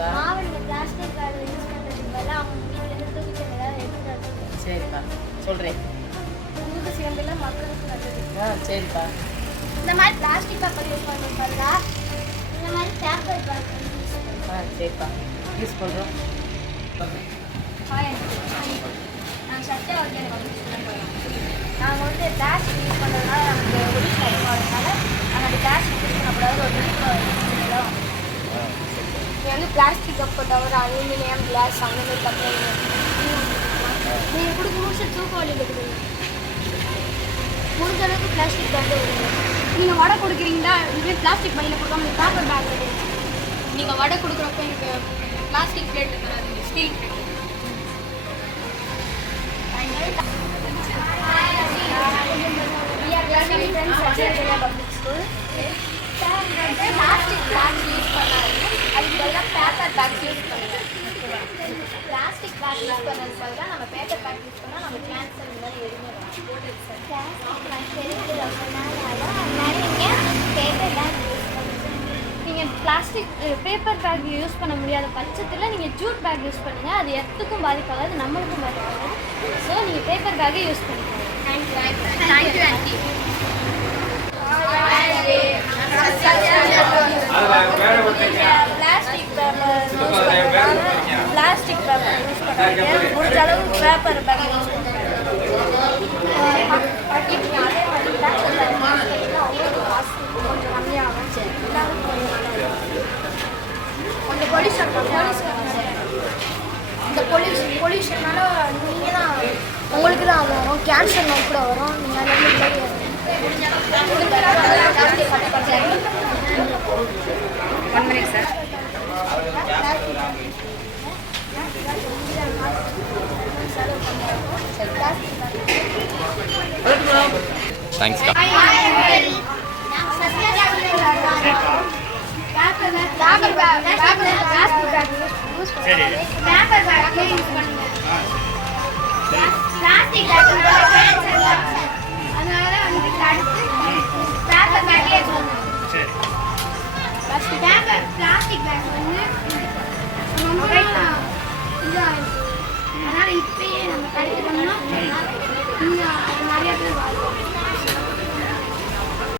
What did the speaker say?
சரிப்பா. மாவு நீங்கள் பிளாஸ்டிக் பேக் யூஸ் பண்ணுறதுக்கு பதிலாக அவங்க வீட்டிலேருந்து தூக்கி ஏதாவது எடுத்துகிட்டு வந்து சரிப்பா சொல்கிறேன். உங்களுக்கு சேர்ந்துல மக்களுக்கு நல்லது. சரிப்பா. இந்த மாதிரி பிளாஸ்டிக் பேப்பர் யூஸ் பண்ணுறதுக்கு பதிலாக இந்த மாதிரி பேப்பர் பேக் யூஸ் பண்ணுறோம். சரிப்பா யூஸ் பண்ணுறோம். நான் சட்டை ஆர்கானிக் நாங்கள் வந்து பிளாஸ்டிக் யூஸ் பண்ணுறதுனால நமக்கு ஒலிஸ் அதிகமாகிறதுனால நாங்கள் அந்த பிளாஸ்டிக் யூஸ் பண்ணக்கூடாது ஒரு விழிப்புணர்வு. நீங்கள் வந்து பிளாஸ்டிக் கப்பை தவிர அலுமினியம் கிளாஸ் அந்த மாதிரி கப்பை நீங்கள் கொடுக்க முடிச்சு தூக்க வழியில் கொடுங்க. முடிஞ்ச அளவுக்கு பிளாஸ்டிக் பேக் கொடுங்க. நீங்கள் வடை கொடுக்குறீங்களா இதுவே பிளாஸ்டிக் பையில் கொடுக்காம பேப்பர் பேக் கொடுங்க. நீங்கள் வடை கொடுக்குறப்ப எனக்கு பிளாஸ்டிக் பிளேட் தராது, steel plate. Public school plastic bags use பண்ணாது, அதுக்கு பதிலாக பேப்பர் பேக்ஸ் யூஸ் பண்ணுங்கள். பிளாஸ்டிக் பேக் யூஸ் பண்ணது பதிலாக நம்ம பேப்பர் பேக் யூஸ் பண்ணால் நம்ம கேன்சர் இந்த மாதிரி எதுவுமே வரும். நீங்கள் பிளாஸ்டிக் பேப்பர் பேக் யூஸ் பண்ண முடியாத பட்சத்தில் நீங்கள் ஜூட் பேக் யூஸ் பண்ணுங்கள். அது எத்துக்கும் பாதிப்பாகாது, நம்மளுக்கும் பாதிப்பாகாது. ஸோ நீங்கள் பேப்பர் பேக்கே யூஸ் பண்ணிக்கோங்க. Thank you aunty. Plastic paper use பண்ணாங்க, முடிஞ்ச அளவு பேப்பர் பேக் யூஸ் பண்ணுறாங்க. அதே மாதிரி பேப்பர் பேக் அவங்களுக்கு காசு கொஞ்சம் கம்மியாகும். கொஞ்சம் பொல்யூஷனால நீங்கள் தான் உங்களுக்கு தான் வரும், கேன்சர் நோய் கூட வரும். நீங்கள் அதில் தேங்க்ஸ். பிளாஸ்டிக் பேக் வந்து அதனால இப்பயே நம்ம கடைக்கு பண்ணோம்னா நிறைய பேர் வாழ்வோம்.